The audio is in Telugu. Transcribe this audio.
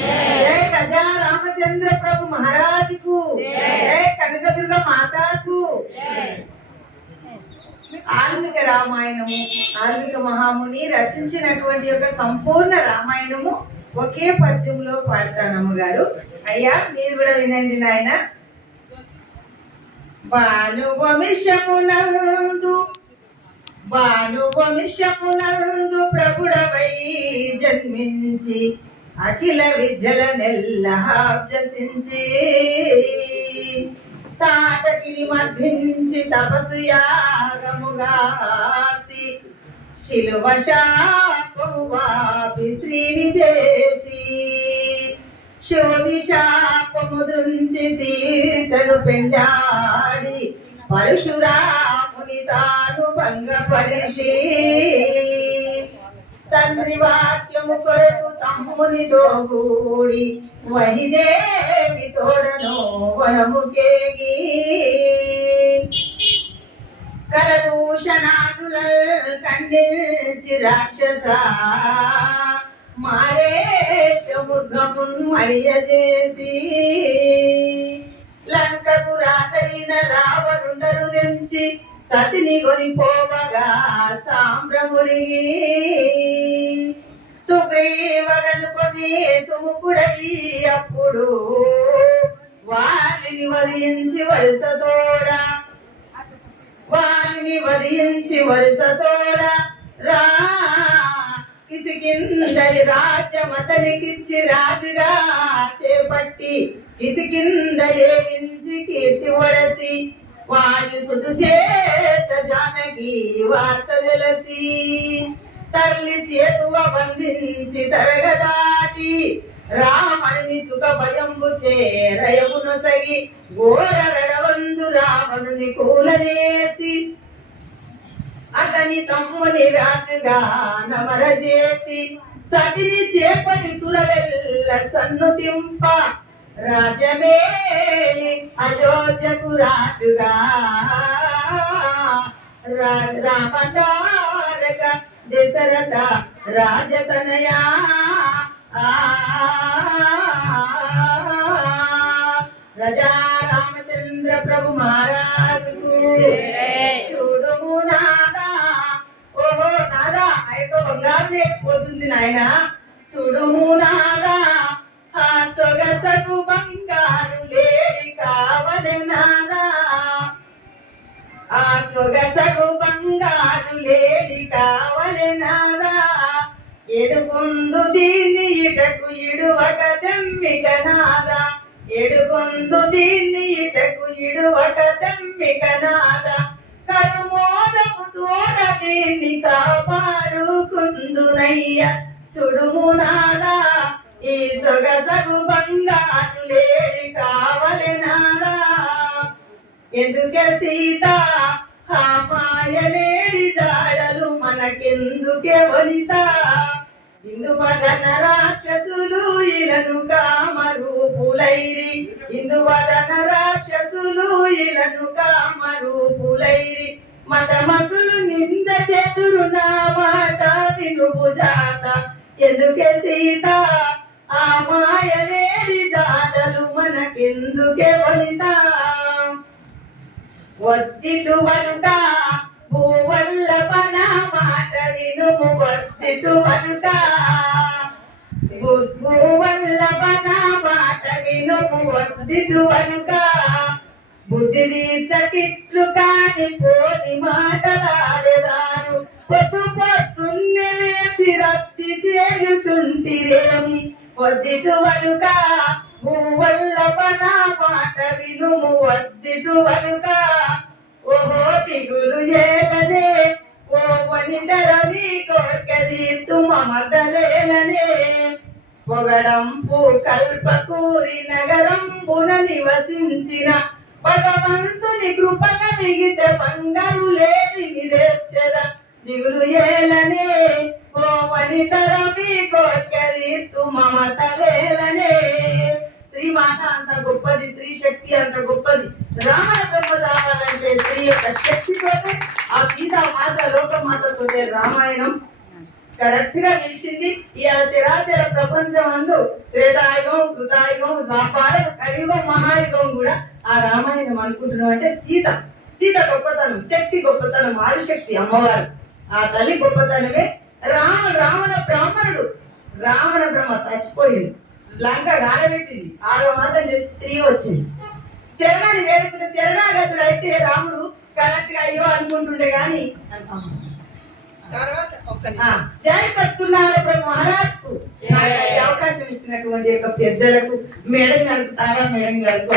జై గజా రామచంద్ర ప్రభు మహారాజుకు జై కనకదుర్గ మాతాకు. ఆల్మిక రామాయణము ఆల్మిక మహాముని రచించినటువంటి యొక్క సంపూర్ణ రామాయణము ఒకే పద్యంలో పాడతానమ్మ గారు. అయ్యా మీరు కూడా వినండి నాయన. భానువంశమునందు ప్రభుడవై జన్మించి అఖిల విద్యల నెల్లహాబ్జసించి తాటకిని మర్ధించి తపసు యాగముగాసి శిలువ శాపము వాపి శ్రీని చేసి శివుని శాపము దృంచి సీతను పెళ్ళాడి పరశురాముని తాను భంగపరిచి తండ్రి వాక్యము కొరకు తమ్మునితో కూడి వహిదేవి తోడను వనముకేగి కరదూషణాదుల ఖండించి రాక్షస మారేషముఖమున్ మడియజేసి లంకకు రాజైన రావణుండరు తెంచి సతిని కొనిపోవగా సాంబ్రముడిగి సుగ్రీవగనుకొని సుముఖుడై అప్పుడు వాలిని వధించి వరుసతోడ రా కిసికిందరి రాజ్యమతనికిచ్చి రాజుగా చేపట్టి కిసికింద ఏగించి కీర్తి ఒడసి వాయు సుతుచేత జానకి వార్త తెలిసి తల్లి చేతువ బంధించి తరగదాటి రామణుని సుఖ భయంబు చేరయమునొసగి ఘోర రడవందు రావణుని కూలనేసి అతని తమ్ముని రాజుగా నమరజేసి సతిని చేపని సురలెల్ల సన్నుతింప రాజమేలి అయోధ్యకు రాజుగా రామతారక దశరథ రాజతనయా రజా రామచంద్ర ప్రభు మహారాజుకు చూడుము నాదా. ఓహో నాదా ఆయొక్క బంగారు లేకపోతుంది నాయన. చూడుము నాదా ఆ సొగసగు బంగారు లేడి కావలె నాదా. ఆ సొగసగు బంగారు లేడి కావలె నాదా. ఎడుకొందు దీన్ని ఇటకు ఇడువక తెమ్మిక నాదా. ఎడుకొందు దీన్ని ఇటకు ఇడువక తెమ్మిక నాదా. కరుమోదము తోడ దీన్ని కాపాడుకుందునయ్య. సుడుము నాదా ఈ సొగసగు బంగారు లేడి కావలె నాదా. ఎందుకే సీత ఆ మాయలేడి జాడలు మనకెందుకే వనిత. ఇందువదన రాక్షసులు ఇలను కామరూపులైరి. ఇందువదన రాక్షసులు ఇలను కామరూపులైరి. మతమతులు నింద చెదురు నా మాట వినుపు జాత. ఎందుకే సీత ఆ మాయలేడి జాడలు మనకెందుకే వనిత. వద్దిటు వలుక భూవల్లభన మాట వినుము. వద్దిటు వలుక భూవల్లభన మాట వినుము. వద్దిటు వలుక బుద్ధి తీర్చకిట్లు కాని పోని మాటలాడేదారు. పొద్దు పొద్దున్నే లేసి రక్తి చేయుచుంటిరేమి. వద్దిటు వలుక భూవల్లభన మాట వినుము. వద్దిటు వలుక ఓహో దిగులు ఏలనే ఓ వనితరవి కోర్క తీర్తు మమతలేలనే. పొగడంపు కల్పకూరి నగరంబున నివసించిన భగవంతుని కృప కలిగితే బంగారు లేడి నిరేచ్చర. దిగులు ఏలనే ఓ వనితరవి కోర్క తీర్తు మమతలేలనే. శ్రీమాత అంత గొప్పది, స్త్రీ శక్తి అంత గొప్పది. రామరథము రావాలంటే స్త్రీ యొక్క శక్తితోనే, ఆ సీతామాత లోకమాతతోనే రామాయణం కరెక్ట్ గా నిలిచింది. ఈ చరాచర ప్రపంచం అందు త్రేతాయుగం, కృతాయుగం, ద్వాపార, కలియుగం, మహాయుగం కూడా ఆ రామాయణం అనుకుంటున్నాం. అంటే సీత గొప్పతనం, శక్తి గొప్పతనం, ఆదిశక్తి అమ్మవారు, ఆ తల్లి గొప్పతనమే. రావణ బ్రహ్మ చచ్చిపోయింది, లంక గాలబెట్టింది, ఆగమాగం చేసి స్త్రీ వచ్చింది. శరణాన్ని వేడుకుంటే శరణాగతుడు అయితే రాముడు కరెక్ట్ గా అయ్యో అనుకుంటుండే గాని జై సత్యనారాయణ మహారాజ్ కు అవకాశం ఇచ్చినటువంటి యొక్క పెద్దలకు, మేడం గారికి, తారా మేడం గారికి